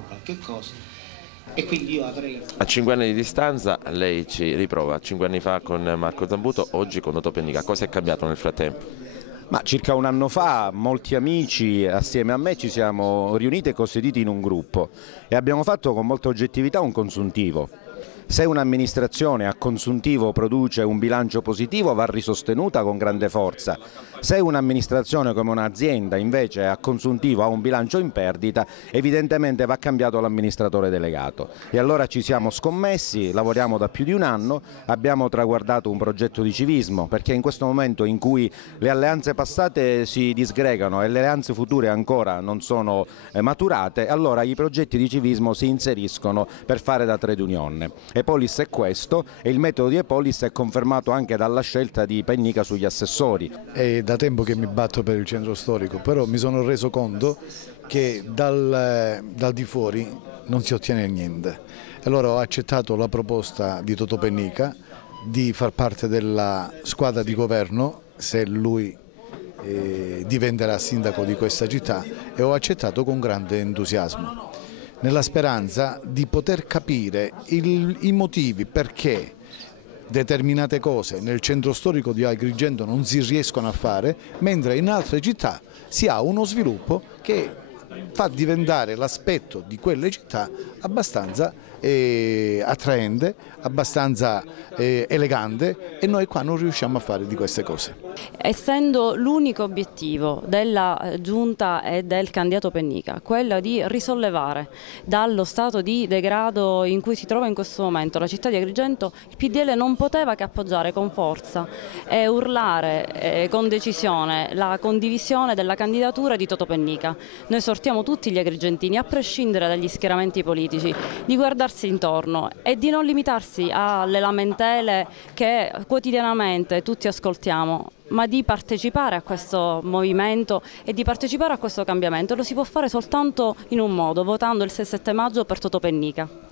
qualche cosa e quindi io avrei... A 5 anni di distanza lei ci riprova, 5 anni fa con Marco Zambuto, oggi con Totò Pennica. Cosa è cambiato nel frattempo? Ma circa un anno fa molti amici assieme a me ci siamo riuniti e costituiti in un gruppo e abbiamo fatto con molta oggettività un consuntivo. Se un'amministrazione a consuntivo produce un bilancio positivo va risostenuta con grande forza. Se un'amministrazione come un'azienda invece a consuntivo ha un bilancio in perdita, evidentemente va cambiato l'amministratore delegato. E allora ci siamo scommessi, lavoriamo da più di un anno, abbiamo traguardato un progetto di civismo, perché in questo momento in cui le alleanze passate si disgregano e le alleanze future ancora non sono maturate, allora i progetti di civismo si inseriscono per fare da trade union. Epolis è questo e il metodo di Epolis è confermato anche dalla scelta di Pennica sugli assessori. È da tempo che mi batto per il centro storico, però mi sono reso conto che dal di fuori non si ottiene niente. Allora ho accettato la proposta di Totò Pennica di far parte della squadra di governo se lui diventerà sindaco di questa città e ho accettato con grande entusiasmo, nella speranza di poter capire i motivi perché determinate cose nel centro storico di Agrigento non si riescono a fare, mentre in altre città si ha uno sviluppo che fa diventare l'aspetto di quelle città abbastanza attraente, abbastanza elegante e noi qua non riusciamo a fare di queste cose. Essendo l'unico obiettivo della Giunta e del candidato Pennica quello di risollevare dallo stato di degrado in cui si trova in questo momento la città di Agrigento, il PDL non poteva che appoggiare con forza e urlare con decisione la condivisione della candidatura di Totò Pennica. Noi esortiamo tutti gli agrigentini, a prescindere dagli schieramenti politici, di guardarsi intorno e di non limitarsi alle lamentele che quotidianamente tutti ascoltiamo, ma di partecipare a questo movimento e di partecipare a questo cambiamento. Lo si può fare soltanto in un modo, votando il 6-7 maggio per Totò Pennica.